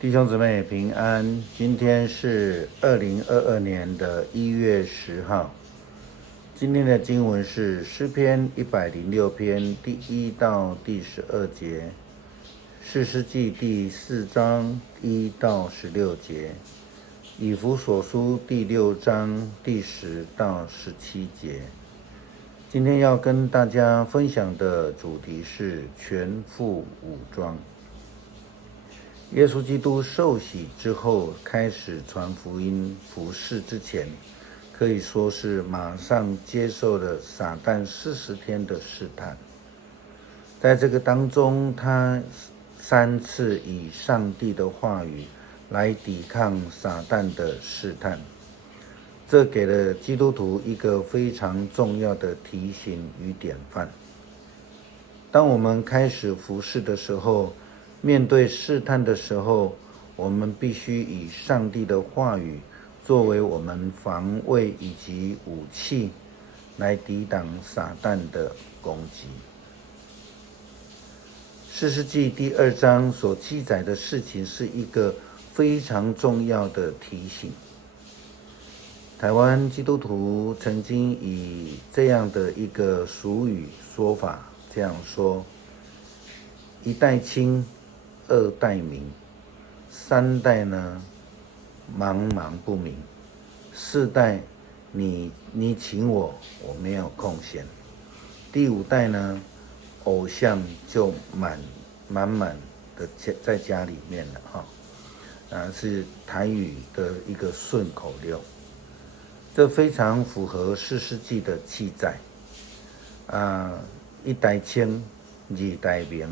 弟兄姊妹平安，今天是2022年的1月10号。今天的经文是诗篇106篇第1到第12节，士师记第4章1到16节，以弗所书第6章第10到17节。今天要跟大家分享的主题是全副武装。耶稣基督受洗之后开始传福音服事之前，可以说是马上接受了撒旦40天的试探。在这个当中，他3次以上帝的话语来抵抗撒旦的试探，这给了基督徒一个非常重要的提醒与典范。当我们开始服事的时候，面对试探的时候，我们必须以上帝的话语作为我们防卫以及武器，来抵挡撒旦的攻击。士师记第2章所记载的事情是一个非常重要的提醒。台湾基督徒曾经以这样的一个俗语说法这样说：一代亲，2代明，3代呢茫茫不明，4代你请我没有空闲，第5代呢偶像就满满的在家里面了是台语的一个顺口溜，这非常符合士师记的记载一代清，2代明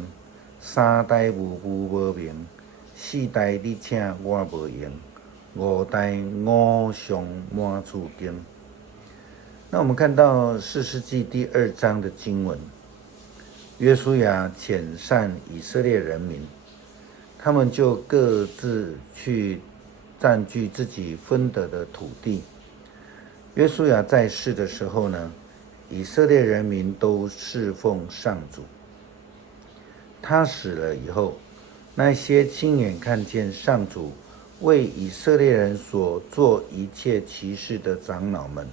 ，3代无明，4代你请我无用，5代我上满厝经。那我们看到士师记第2章的经文，约书亚遣散以色列人民，他们就各自去占据自己分得的土地。约书亚在世的时候呢，以色列人民都侍奉上主。他死了以后，那些亲眼看见上主为以色列人所做一切奇事的长老们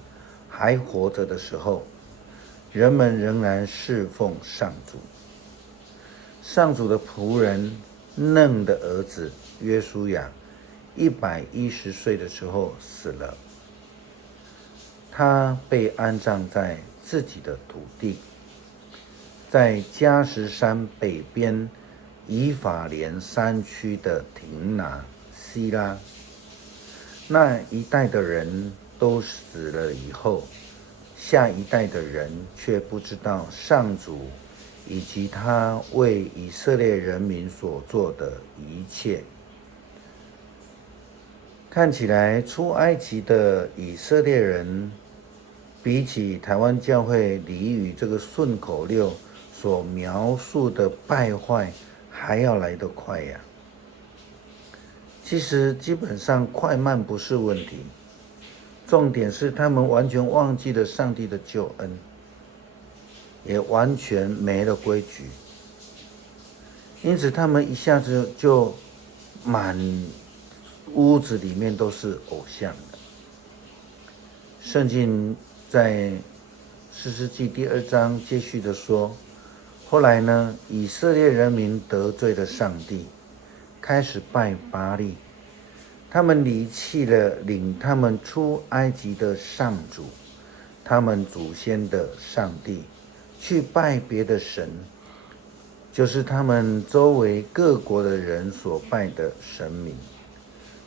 还活着的时候，人们仍然侍奉上主。上主的仆人嫩的儿子约书亚110岁的时候死了，他被安葬在自己的土地，在迦实山北边以法莲山区的亭拿西拉。那一代的人都死了以后，下一代的人却不知道上主以及他为以色列人民所做的一切。看起来出埃及的以色列人比起台湾教会俚语这个顺口溜所描述的败坏还要来得快呀。其实基本上快慢不是问题，重点是他们完全忘记了上帝的救恩，也完全没了规矩，因此他们一下子就满屋子里面都是偶像的。圣经在士师记第2章接续的说，后来呢，以色列人民得罪了上帝，开始拜巴力，他们离弃了领他们出埃及的上主，他们祖先的上帝，去拜别的神，就是他们周围各国的人所拜的神明。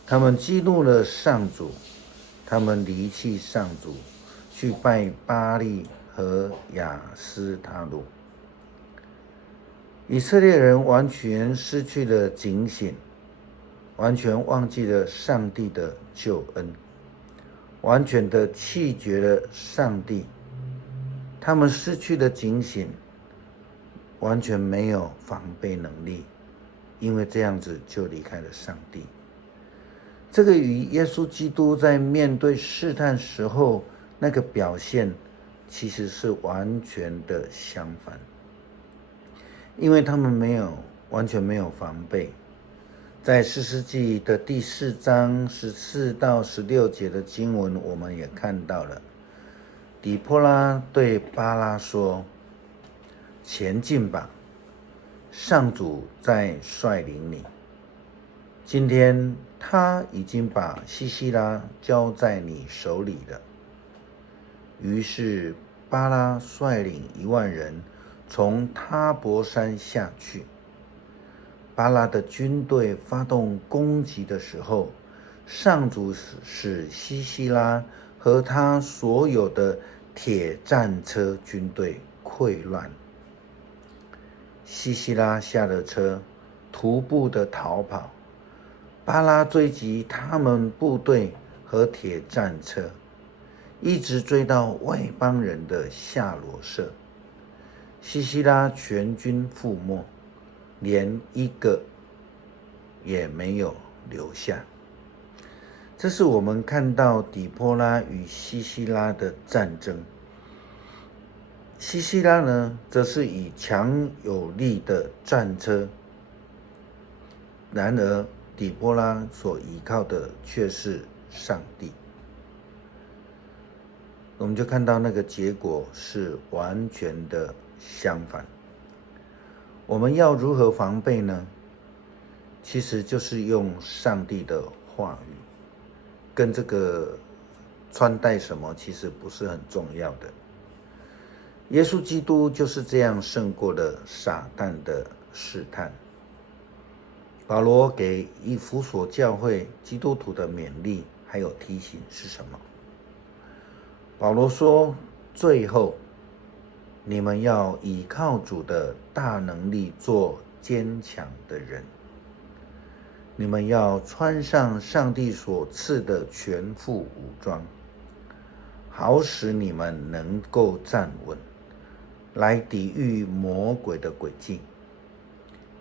他们激怒了上主，他们离弃上主，去拜巴力和亚斯他录。以色列人完全失去了警醒，完全忘记了上帝的救恩，完全的弃绝了上帝。他们失去了警醒，完全没有防备能力，因为这样子就离开了上帝。这个与耶稣基督在面对试探时候那个表现其实是完全的相反，因为他们完全没有防备，在士师记的第4章14到16节的经文，我们也看到了底波拉对巴拉说：前进吧，上主在率领你。今天他已经把西西拉交在你手里了。于是巴拉率领1万人从他伯山下去。巴拉的军队发动攻击的时候，上主使西西拉和他所有的铁战车军队溃乱。西西拉下了车，徒步的逃跑。巴拉追击他们部队和铁战车，一直追到外邦人的夏罗舍。西西拉全军覆没，连一个也没有留下。这是我们看到底波拉与西西拉的战争。西西拉呢，则是以强有力的战车，然而底波拉所依靠的却是上帝。我们就看到那个结果是完全的相反。我们要如何防备呢？其实就是用上帝的话语，跟这个穿戴什么其实不是很重要的。耶稣基督就是这样胜过了撒旦的试探。保罗给以弗所教会基督徒的勉励还有提醒是什么？保罗说：最后你们要倚靠主的大能力做坚强的人，你们要穿上上帝所赐的全副武装，好使你们能够站稳，来抵御魔鬼的诡计。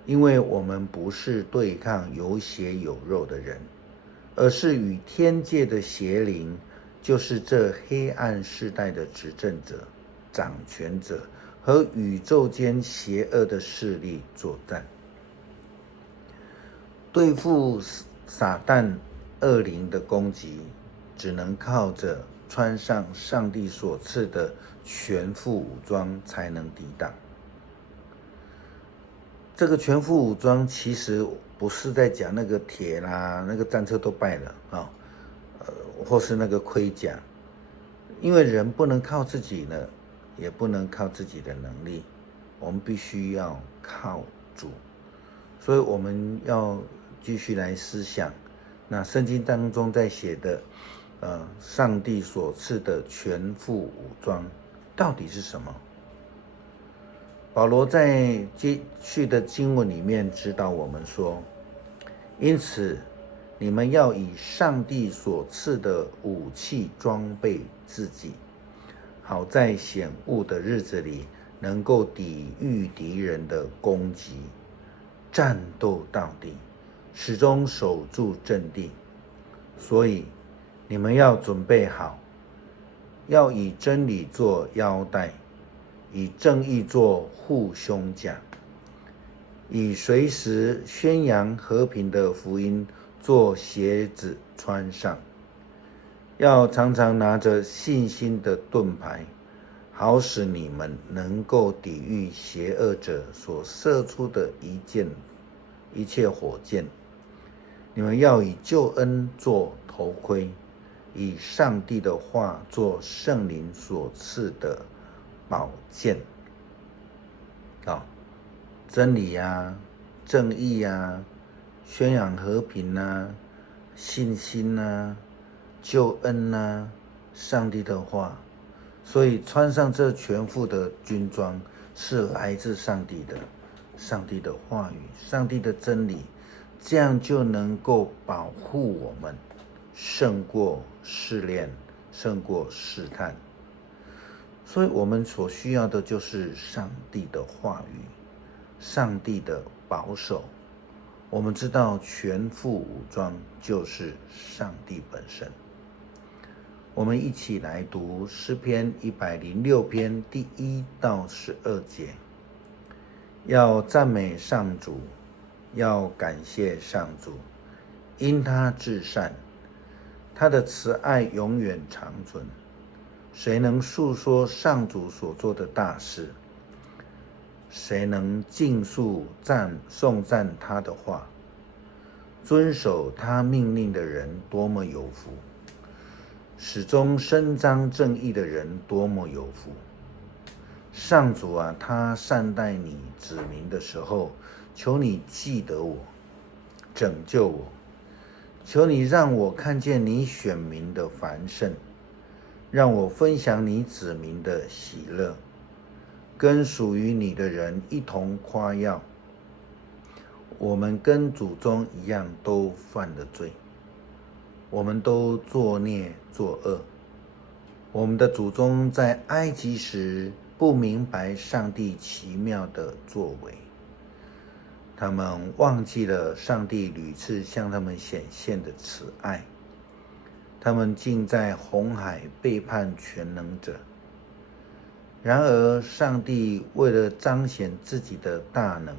因为我们不是对抗有血有肉的人，而是与天界的邪灵，就是这黑暗世代的执政者、掌权者和宇宙间邪恶的势力作战。对付撒旦恶灵的攻击，只能靠着穿上上帝所赐的全副武装才能抵挡。这个全副武装其实不是在讲那个铁啦，那个战车都败了啊，或是那个盔甲，因为人不能靠自己呢，也不能靠自己的能力，我们必须要靠主。所以我们要继续来思想，那圣经当中在写的，上帝所赐的全副武装到底是什么？保罗在接续的经文里面指导我们说：因此你们要以上帝所赐的武器装备自己，好在险恶的日子里能够抵御敌人的攻击，战斗到底，始终守住阵地。所以你们要准备好，要以真理做腰带，以正义做护胸甲，以随时宣扬和平的福音做鞋子穿上，要常常拿着信心的盾牌，好使你们能够抵御邪恶者所射出的一切火箭。你们要以救恩做头盔，以上帝的话做圣灵所赐的宝剑。真理啊，正义啊，宣扬和平啊，信心啊，救恩啊，上帝的话。所以穿上这全副的军装是来自上帝的，上帝的话语，上帝的真理，这样就能够保护我们胜过试炼，胜过试探。所以我们所需要的就是上帝的话语，上帝的保守。我们知道全副武装就是上帝本身。我们一起来读诗篇106篇第1到12节。要赞美上主，要感谢上主，因他至善，他的慈爱永远长存。谁能述说上主所做的大事？谁能尽述颂赞他的话？遵守他命令的人多么有福！始终伸张正义的人多么有福！上主啊，他善待你子民的时候，求你记得我，拯救我。求你让我看见你选民的繁盛，让我分享你子民的喜乐，跟属于你的人一同夸耀。我们跟祖宗一样都犯了罪，我们都作孽作恶。我们的祖宗在埃及时不明白上帝奇妙的作为，他们忘记了上帝屡次向他们显现的慈爱，他们竟在红海背叛全能者。然而上帝为了彰显自己的大能，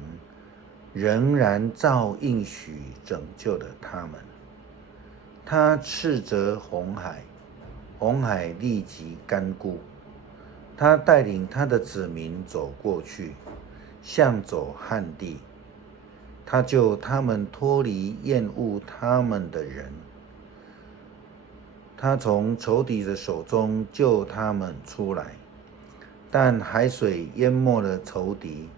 仍然照应许拯救了他们。他斥责红海，红海立即干固。他带领他的子民走过去，像走旱地。他救他们脱离厌恶他们的人，他从仇敌的手中救他们出来。但海水淹没了仇敌，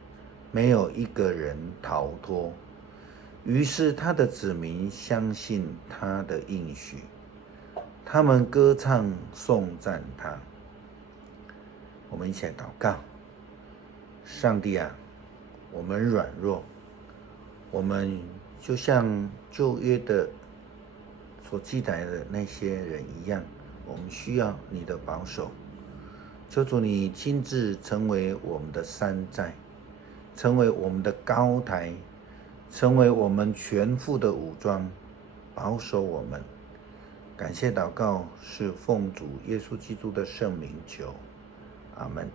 没有一个人逃脱。于是他的子民相信他的应许，他们歌唱颂赞他。我们一起来祷告。上帝啊，我们软弱，我们就像旧约的所记载的那些人一样，我们需要你的保守。求主你亲自成为我们的山寨，成为我们的高台，成为我们全副的武装，保守我们。感谢祷告是奉主耶稣基督的圣名求，阿们。